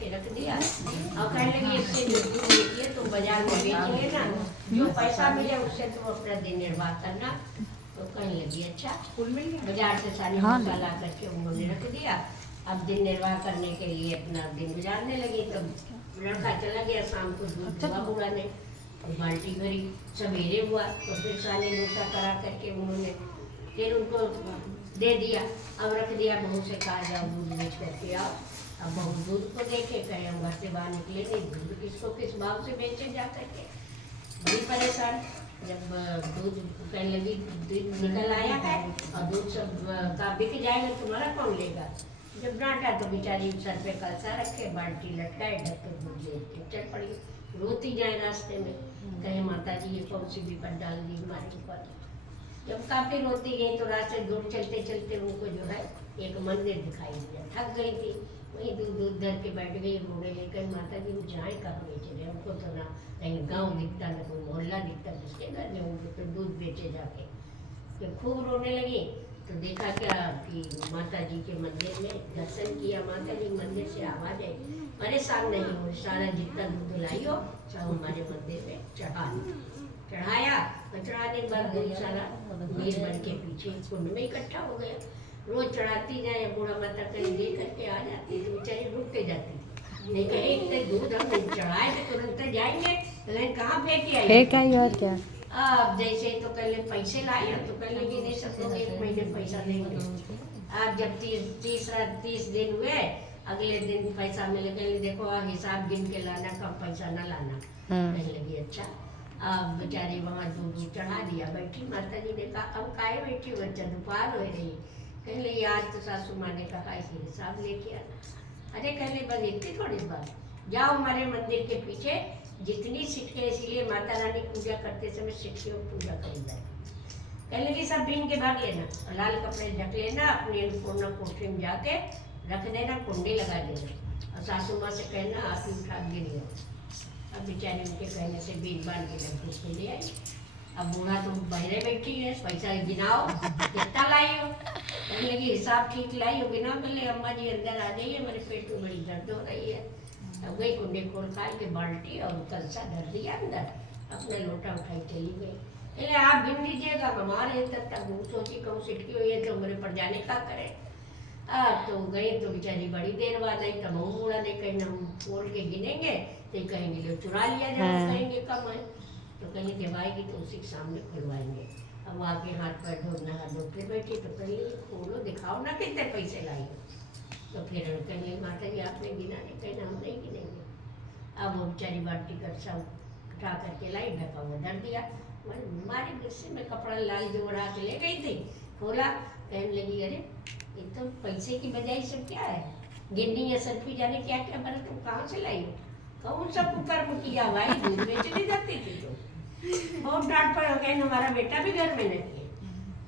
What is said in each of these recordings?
के रख दिया और कहने लगी इससे जो दूध बेचिए तुम बाजार में बेचिए ना, जो पैसा मिले उससे तुम अपना दिन निर्वाह करना। तो कहने लगी अच्छा। बाजार से सारी भूसा ला करके उन्होंने रख दिया। अब दिन निर्वाह करने के लिए अपना दिन गुजारने लगी। तब लड़का चला गया, शाम को दूध हुआ बूढ़ा ने बाल्टी भरी। सवेरे हुआ तो फिर सानी भूसा करा करके उन्होंने फिर उनको दे दिया। अब रख दिया, बहू से कहा जाओ दूध बेच करके आओ। अब बहू दूध को देखे, कहे हम घर से बाहर निकले नहीं, दूध किसको किस भाव से बेचे जा करके, बड़ी परेशान। जब दूध कहने लगी दूध निकल आया है और दूध सब का बिक जाएगा, तुम्हारा कौन लेगा। जब डांटा तो बेचारी सर पे कलसा रखे, बाल्टी लटकाए, ढक के दूध ले चल पड़ी। रोती जाए रास्ते में, कहे माता जी ये कौन सी विपद डाल दी हमारे ऊपर। जब काफी रोती गई तो रास्ते दूर चलते चलते उनको जो है एक मंदिर दिखाई दिया। थक गई थी, वहीं दूध धर के बैठ गई। रोने लेकर माता जी जाए कहाँ बेचे रहे, हमको तो ना कहीं गांव दिखता ना कोई मोहल्ला दिखता, किसके घर में उनको फिर दूध बेचे जाके। जब खूब रोने लगी तो देखा क्या कि माता जी के मंदिर में दर्शन किया। माता जी मंदिर से आवाज आई, परेशान नहीं हो, सारा जितना दूध लाई हो सब हमारे मंदिर में चढ़ा। चढ़ाया और चढ़ाने के बाद दूध सारा नीर बन के पीछे कुंड में इकट्ठा हो गया। रोज चढ़ाती जाए, बूढ़ा माता कहीं दे करके आ जाती तो बेचारी रुक के जाती थी। नहीं कहे इतने दूध हम चढ़ाए तो तुरंत जाएंगे, लेकिन कहाँ फेंक आई और क्या। अब जैसे तो कल पैसे लाए तो कल भी दे सकोगे, 1 महीने पैसा देंगे। आज जब 30 दिन हुए, अगले दिन पैसा मिले, कहने देखो हिसाब गिन के लाना, कम पैसा ना लाना। कहने लगी अच्छा। अब बेचारी वहाँ दूध चढ़ा दिया, बैठी। माता जी ने कहा अब काहे बैठी बच्चा, दोपहर हो रही। कहने लगी आज तो सासू माँ ने कहा इसे हिसाब लेके आना। अरे कहने बस इतनी थोड़ी बात, जाओ हमारे मंदिर के पीछे जितनी सिटके, इसलिए माता रानी पूजा करते समय सिटकियों पूजा करी जाए। कहने लगी सब बीन के भर लेना, लाल कपड़े ढक लेना, अपनी अन्नपूर्णा कोठरी में जाके रख देना, कुंडी लगा देना और सासू माँ से कहना आप ही उठा के ले आओ। अब बेचारी उनके कहने से बीन बांध के लड्डू उसको ले आई। अब बूढ़ा तो बहरे बैठी है, पैसा गिनाओ कितना लाई हो। कहने लगी हिसाब ठीक लाई हो, गिना। बोले अम्मा जी अंदर आ जाइए, मेरे पेट में बड़ी दर्द हो रही है। अब गई कुंडे खोल खाई के बाल्टी और कलसा धर दिया अंदर, अपना लोटा उठाई चली गई। कहले आप गिन लीजिएगा, हमारे तब तक वो सोची कहूँ सिटकी हुई है तो मेरे पर जाने का करे। तो गई तो बेचारी बड़ी देर बाद आई। तब हम बूढ़ा ने कहीं हम खोल के गिनेंगे तो कहेंगे लो चुरा लिया जाए, कहेंगे कम है। तो कहीं जब आएगी तो उसी के सामने खुलवाएंगे। अब आके हाथ पैर धोना, धो के बैठी तो कहीं खोलो दिखाओ ना कितने पैसे लाई हो। तो फिर कहेंगे माता जी आपने गिना नहीं, कहना हम नहीं गिनेंगे। अब वो बेचारी बाल्टी का सब उठा करके लाई, ढका हुआ धर दिया। हमारे गुस्से में कपड़ा लाल जो उड़ा के ले गई थी, खोला, कहने लगी अरे ये तो पैसे की बजाय सब क्या है, गिन्नी या सर्फी जाने क्या क्या बना, तुम कहाँ से लाई हो। कौन सा कुकर किया भाई, दूध बेचने जाती थी तो बहुत डांट पड़ा। कहने हमारा बेटा भी घर में नहीं है।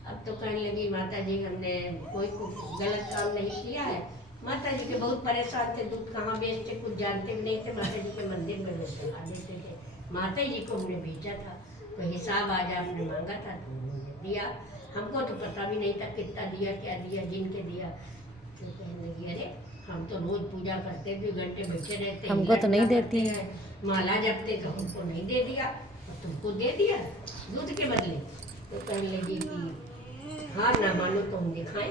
अब तो कहने लगी माता जी हमने कोई गलत काम नहीं किया है। माता जी के बहुत परेशान थे, दूध कहाँ बेचते कुछ जानते भी नहीं थे। माता जी के मंदिर में रोज चढ़ा देते थे। माता जी को हमने भेजा था तो हिसाब आज आपने मांगा था तो उन्होंने दिया। हमको तो पता भी नहीं था कितना दिया, क्या दिया, गिन के दिया। तो कहने लगी अरे हम तो रोज पूजा करते थे, घंटे बैठे रहते, हमको तो नहीं देती है, माला जपते तो हमको नहीं दे दिया और तुमको दे दिया दूध के बदले। तो कहने लगी कि हाँ ना मानो तो हम दिखाएं।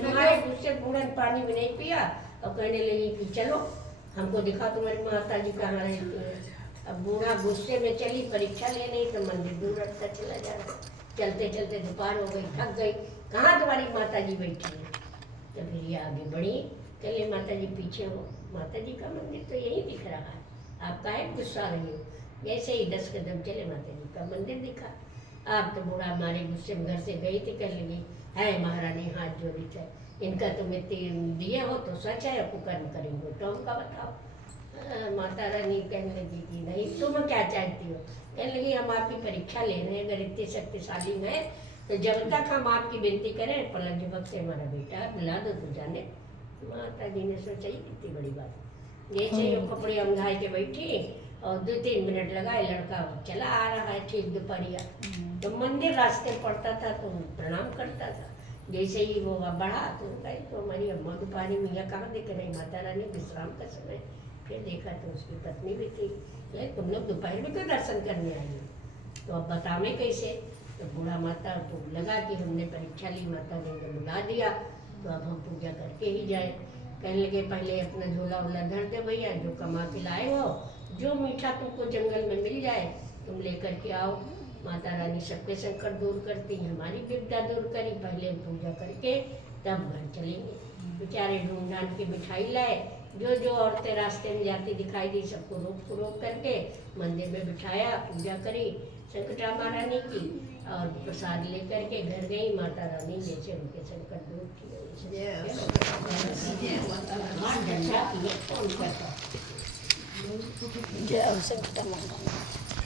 तुम्हारे गुस्से बूढ़ा पानी भी नहीं पिया और कहने लगी कि चलो हमको दिखा तुम्हारी माता जी कहाँ रहती है। अब बूढ़ा गुस्से में चली परीक्षा लेने, तो मंदिर दूर रखता चला जा रहा। चलते चलते दोपहर हो गई, थक गई, कहाँ तुम्हारी माता जी बैठी है। तो फिर ये आगे बढ़ी, चले माता जी पीछे हो, माता जी का मंदिर तो यही दिख रहा है, आप काहे गुस्सा रही हो। जैसे ही 10 कदम चले माता जी का मंदिर दिखा। आप तो बूढ़ा हमारे गुस्से में घर से गई थी, कर लगी है महारानी हाथ जोड़ी थे, इनका तुम्हें दिए हो तो सच है, कुकर्म करेंगे तो हमका बताओ। माता रानी कहने लगी कि नहीं तुम क्या चाहती हो। कहने लगी हम आपकी परीक्षा ले रहे हैं, अगर इतने शक्तिशाली हैं तो जब तक हम आपकी विनती करें पलक झपक से हमारा बेटा बुला दो तो जाने। माता जी ने सोचा ही कितनी बड़ी बात। जैसे ही कपड़े अंधाई के बैठी और 2-3 मिनट लगाए, लड़का चला आ रहा है ठीक दोपहरिया। तो मंदिर रास्ते पड़ता था तो प्रणाम करता था, जैसे ही वो बढ़ा तो कहीं तो हमारी अम्मा को पानी मिला, कहाँ देखे नहीं, माता रानी विश्राम का समय। फिर देखा तो उसकी पत्नी भी थी, तुम लोग दोपहर में क्यों दर्शन करने आई हो? तो अब बतावे कैसे? तो बूढ़ा माता को लगा कि हमने परीक्षा ली, माता ने बुला दिया तो अब हम पूजा करके ही जाए। कहने लगे पहले अपना झोला वोला धर दे भैया, जो कमा के लाए हो, जो मीठा तुमको जंगल में मिल जाए तुम लेकर के आओ। माता रानी सबके संकट दूर करती, हमारी विपदा दूर करी, पहले हम पूजा करके तब घर चलेंगे। बेचारे ढूंढ ढांड के मिठाई लाए, जो जो औरतें रास्ते में जाती दिखाई दी सबको रोक करके मंदिर में बिठाया, पूजा करी संकटा महारानी की, और प्रसाद लेकर के घर गई। माता रानी जैसे उनके संकट दूर किए, जय संकटा महारानी।